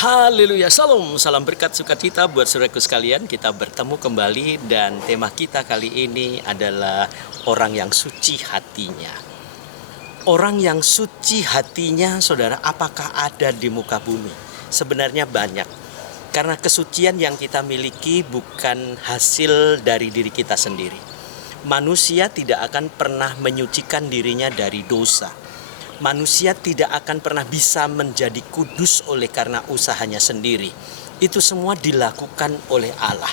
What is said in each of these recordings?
Haleluya, salam berkat sukacita buat saudaraku sekalian. Kita bertemu kembali dan tema kita kali ini adalah orang yang suci hatinya. Orang yang suci hatinya, saudara, apakah ada di muka bumi? Sebenarnya banyak. Karena kesucian yang kita miliki bukan hasil dari diri kita sendiri. Manusia tidak akan pernah menyucikan dirinya dari dosa. Manusia tidak akan pernah bisa menjadi kudus oleh karena usahanya sendiri. Itu semua dilakukan oleh Allah.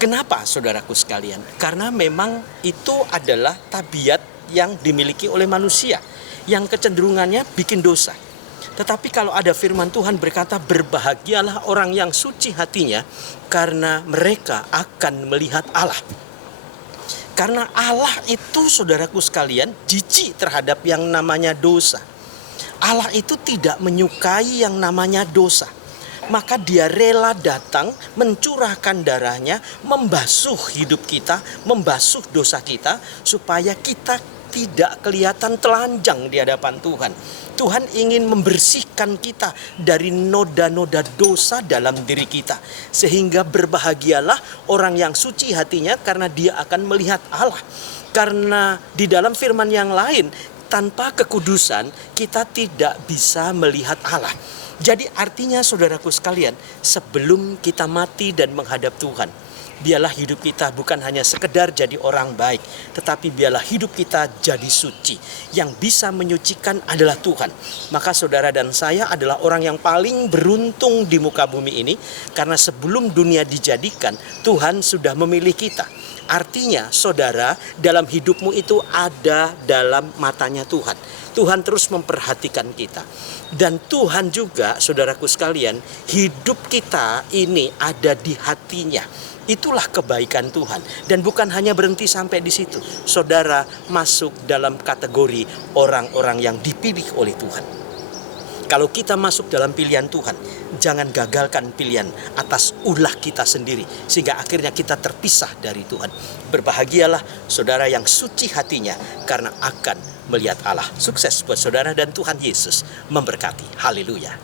Kenapa, saudaraku sekalian? Karena memang itu adalah tabiat yang dimiliki oleh manusia, yang kecenderungannya bikin dosa. Tetapi kalau ada firman Tuhan berkata, berbahagialah orang yang suci hatinya, karena mereka akan melihat Allah. Karena Allah itu, saudaraku sekalian, jijik terhadap yang namanya dosa. Allah itu tidak menyukai yang namanya dosa. Maka dia rela datang mencurahkan darahnya, membasuh hidup kita, membasuh dosa kita, supaya kita tidak kelihatan telanjang di hadapan Tuhan. Tuhan ingin membersihkan kita dari noda-noda dosa dalam diri kita. Sehingga berbahagialah orang yang suci hatinya, karena dia akan melihat Allah. Karena di dalam firman yang lain, tanpa kekudusan kita tidak bisa melihat Allah. Jadi artinya, saudaraku sekalian, sebelum kita mati dan menghadap Tuhan, biarlah hidup kita bukan hanya sekedar jadi orang baik, tetapi biarlah hidup kita jadi suci. Yang bisa menyucikan adalah Tuhan. Maka saudara dan saya adalah orang yang paling beruntung di muka bumi ini, karena sebelum dunia dijadikan, Tuhan sudah memilih kita. Artinya, saudara, dalam hidupmu itu ada dalam matanya Tuhan. Tuhan terus memperhatikan kita. Dan Tuhan juga, saudaraku sekalian, hidup kita ini ada di hatinya. Itulah kebaikan Tuhan. Dan bukan hanya berhenti sampai di situ. Saudara masuk dalam kategori orang-orang yang dipilih oleh Tuhan. Kalau kita masuk dalam pilihan Tuhan, jangan gagalkan pilihan atas ulah kita sendiri, sehingga akhirnya kita terpisah dari Tuhan. Berbahagialah saudara yang suci hatinya, karena akan melihat Allah. Sukses buat saudara dan Tuhan Yesus memberkati. Haleluya.